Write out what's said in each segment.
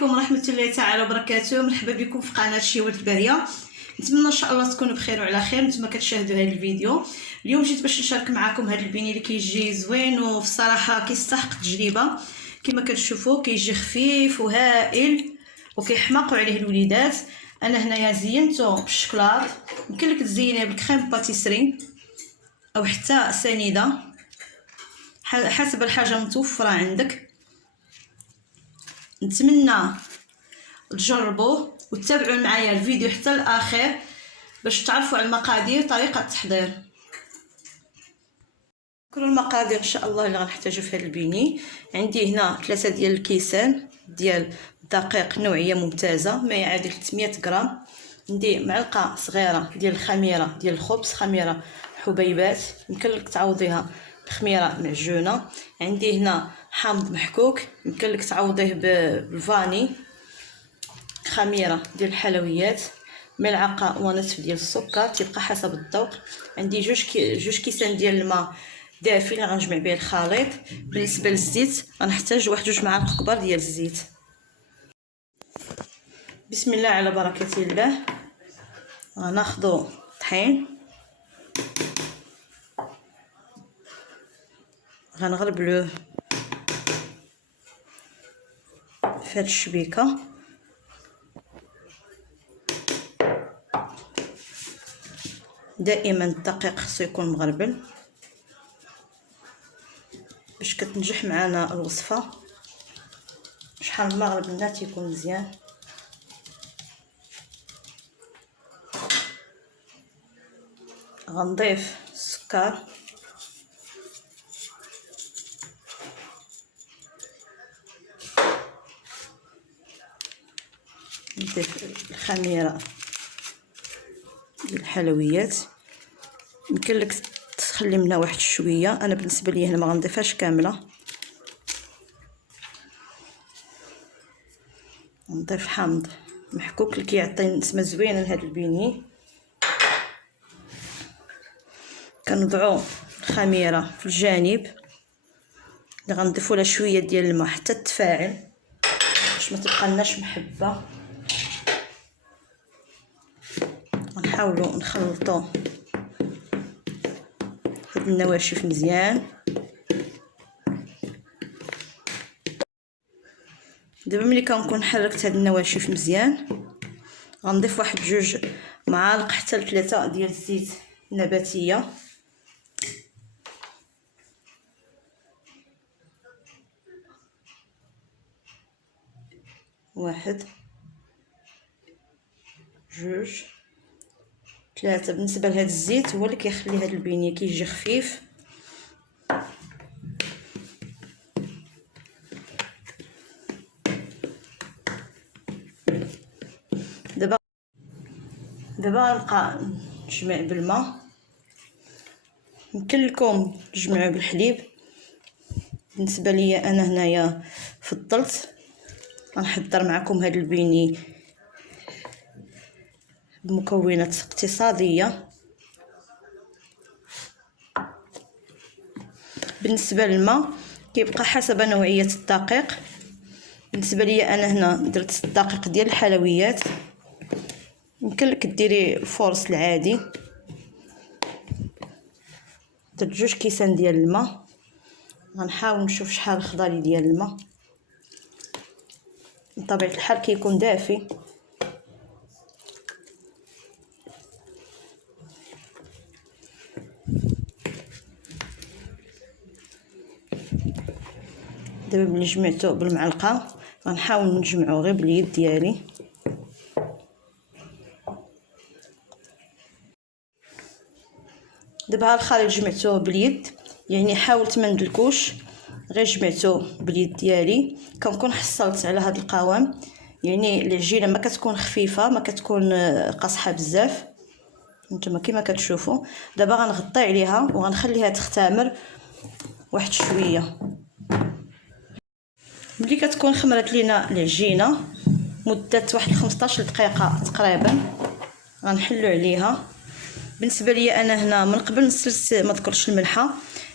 عليكم ورحمه الله تعالى وبركاته. مرحبا بكم في قناه شيوات الباريه. نتمنى ان شاء الله تكونوا بخير وعلى خير. نتوما كتشاهدوا هذا الفيديو. اليوم جيت باش نشارك معكم هذا البيني اللي كيجي زوين وفي الصراحه كيستحق التجربه. كما كتشوفوا كيجي خفيف وهائل وكيحماقوا عليه الوليدات. انا هنايا زينته بالشكلاط، يمكن لك تزينيه بالكريم باتيسري او حتى سنيده حسب الحاجه المتوفره عندك. نتمنى تجربوه وتتابعوا معايا الفيديو حتى الاخير باش تعرفوا على المقادير طريقه التحضير. كل المقادير ان شاء الله اللي غنحتاجو في هذا البيني. عندي هنا 3 ديال الكيسان ديال الدقيق نوعيه ممتازه ما يعادل 300 غرام. عندي معلقه صغيره ديال الخميره ديال الخبز، خميره حبيبات يمكن لك تعوضيها بخميره معجونه. عندي هنا حامض محكوك يمكن لك تعوضيه بالفاني، خميره ديال الحلويات، ملعقه ونصف ديال السكر تبقى حسب الذوق. عندي جوج كيسان ديال الماء دافي اللي غنجمع به الخليط. بالنسبه للزيت غنحتاج واحد 2 معالق كبار ديال الزيت. بسم الله على بركه الله. غناخذوا طحين، غنغربلوه في هاد الشبيكه. دائما الدقيق خصو يكون مغربل باش كتنجح معنا الوصفه. شحال ما غربلنا تيكون مزيان. غنضيف السكر، نضيف الخميره ديال الحلويات يمكن لك تخلي منها واحد شويه. انا بالنسبه لي هنا ما غنضيفهاش كامله. نضيف حامض محكوك اللي كيعطي نسمه زوينه لهذا البيني. كنوضعوا الخميره في الجانب اللي غنضيفوا لها شويه ديال الماء حتى تتفاعل باش ما تبقالناش محبه. غنحاولوا نخلطوا هاد النواشف مزيان. دابا ملي كنكون حركت هاد النواشف مزيان غنضيف واحد 2 معالق حتى 3 ديال الزيت النباتيه. واحد 2 3. بالنسبه لهذا الزيت هو اللي كيخلي هذا البيني كيجي خفيف. دابا غنبقى نجمع بالماء. يمكن لكم تجمعوا بالحليب. بالنسبه لي انا هنايا فضلت غنحضر معكم هذا البيني بمكونات اقتصاديه. بالنسبه للماء كيبقى حسب نوعيه الدقيق. بالنسبه لي انا هنا درت الدقيق ديال الحلويات، يمكن لك ديري الفورس العادي. درت 2 كيسان ديال الماء. غنحاول نشوف شحال خضالي ديال الماء. بطبيعه الحال كيكون دافي. دابا ملي جمعته بالمعلقه غنحاول نجمعو غير باليد ديالي. دابا الخليط جمعته باليد، يعني حاولت ما ندلكوش، غير جمعته باليد ديالي. كنكون حصلت على هذا القوام، يعني العجينه ما كتكون خفيفه ما كتكون قاصحه بزاف نتوما كما كتشوفوا. دابا غنغطي عليها وغنخليها تختمر واحد شويه. ملي كتكون خمرت لينا العجينه مده واحد 15 دقيقه تقريبا غنحلو عليها. بالنسبه لي انا هنا من قبل نسلت ما ذكرتش الملحه.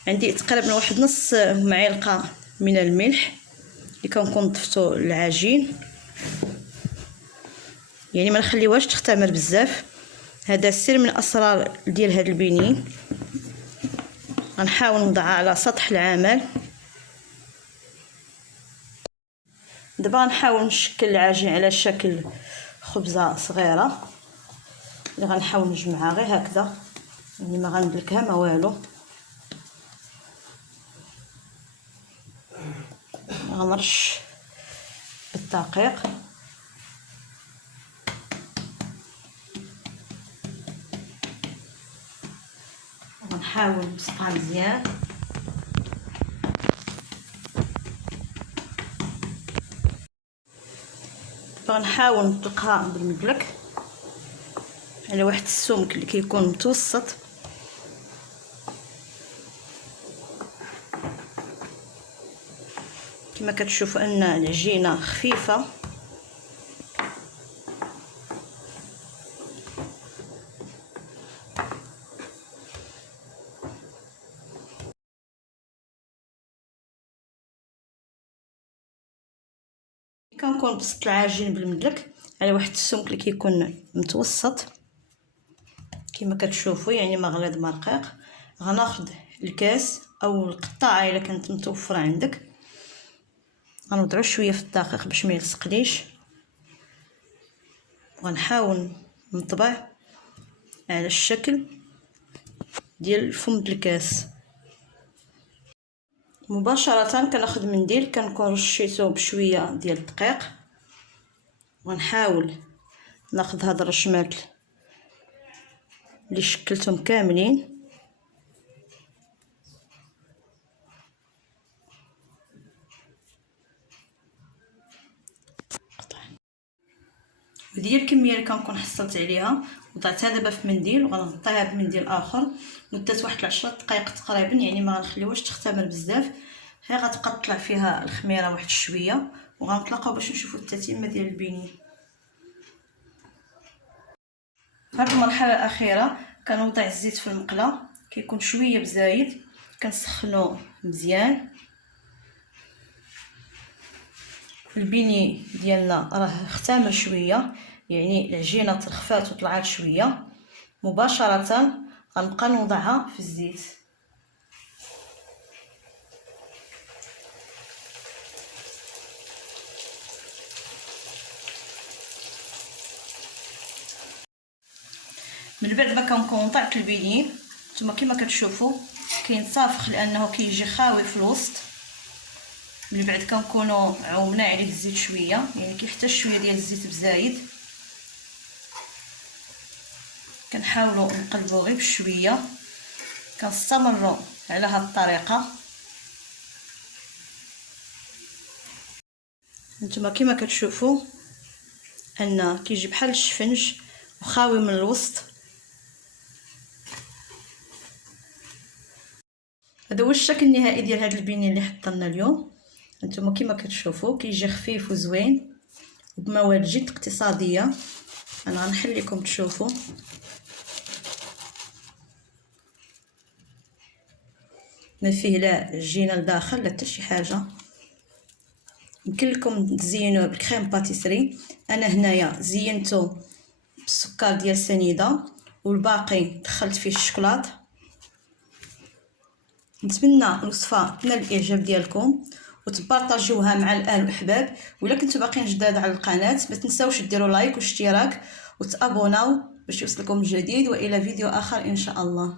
عندي تقريبا واحد نص معلقه من الملح اللي كنكون ضفتو العجين يعني ما نخليوهاش تختمر بزاف. هذا السر من اسرار ديال هذا البيني. غنحاول نوضعها على سطح العمل. دابا غنحاول نشكل العجين على شكل خبزه صغيره اللي غنحاول نجمعها غير هكذا، يعني ما غندلكها ما والو. غنرش بالدقيق ونحاول نبسطها مزيان. غنحاول نطلقها بالمدلك على واحد السمك اللي كيكون متوسط. كما كتشوفوا ان العجينه خفيفه. كنكون بسط العجين بالمدلك على واحد السمك اللي كيكون متوسط كما كتشوفوا، يعني ما غليظ ما رقيق. غناخذ الكاس او القطاعه الا كانت متوفره عندك، غنوضعو شويه في الدقيق باش ما يلصقليش، وغنحاول نطبع على الشكل ديال فم الكاس. مباشره كناخذ منديل كنكون رشيته بشويه ديال الدقيق، ونحاول ناخذ هاد الرشمات اللي شكلتهم كاملين وديال الكميه اللي كنكون حصلت عليها وضعتها دابا في منديل، وغنغطيها بمنديل اخر مده واحد 10 دقائق تقريبا، يعني ما غنخليوهاش تختمر بزاف. هي غتبقى تطلع فيها الخميره واحد شويه، وغنطلقوا باش نشوفوا التتمه ديال البيني. في هذه المرحله الاخيره كنوضع الزيت في المقله، كيكون شويه بزايد، كنسخنو مزيان. البيني ديالنا راه اختمر شويه، يعني العجينه ترخفات وطلعات شويه. مباشره غنبقى نوضعها في الزيت. من بعد ما كنكون وضعت البيني، نتوما كما كتشوفوا كينتفخ لانه كيجي خاوي في الوسط. من بعد كنكونوا عومنا عليه الزيت شويه، يعني كيحتاج شويه ديال الزيت بزايد. كنحاولوا نقلبوا غير بشويه، كنستمروا على هذه الطريقه. نتوما كما كتشوفوا ان كيجي بحال الشفنج وخاوي من الوسط. هذا هو الشكل النهائي ديال هذا البيني اللي حضرنا اليوم. انتم كما كتشوفوا كيجي خفيف وزوين وبمواد جد اقتصاديه. انا غنحل لكم تشوفوا. ما فيه لا عجينه لداخل لا حتى شي حاجه. يمكن لكم تزينوه بالكريم باتيسري. انا هنايا زينته بالسكر ديال سنيده والباقي دخلت فيه الشوكولاط. نتمنى الوصفه تنال الاعجاب ديالكم وتبارطاجيوها مع الاهل والاحباب. ولا كنتو باقيين جداد على القناه ما تنساوش ديروا لايك واشتراك وتابوناو باش يوصلكم الجديد، والى فيديو اخر ان شاء الله.